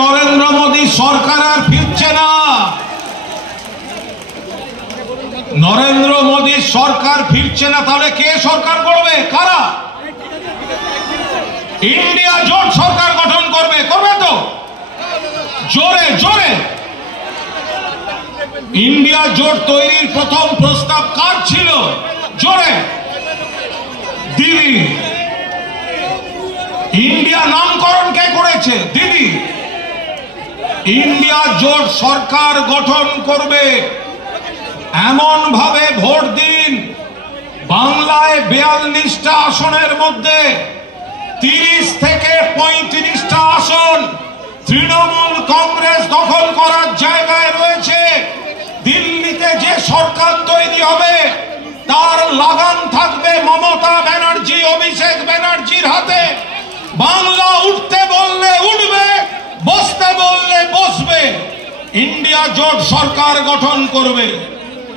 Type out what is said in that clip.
নরেন্দ্র মোদী সরকার আর ফিরছে না। নরেন্দ্র মোদী সরকার ফিরছে না, তাহলে কে সরকার করবে? কারা? ইন্ডিয়া জোট সরকার গঠন করবে। করবে তো? জোরে জোরে। ইন্ডিয়া জোট তৈরির প্রথম প্রস্তাব কার ছিল? জোরে। দিদি। ইন্ডিয়া নামকরণ কে করেছে? দিদি। ইন্ডিয়া জোট সরকার গঠন করবে, এমন ভাবে ভোট দিন বাংলায় 42টা আসনের মধ্যে 30 থেকে 35টা আসন তৃণমূল কংগ্রেস দখল করার জায়গায় রয়েছে। দিল্লিতে যে সরকার তৈরি হবে তার লাগাম থাকবে মমতা ব্যানার্জি, অভিষেক ব্যানার্জির হাতে। বাংলা উঠতে বললে উঠবে, বসতে বললে বসবে। ইন্ডিয়া জোট সরকার গঠন করবে।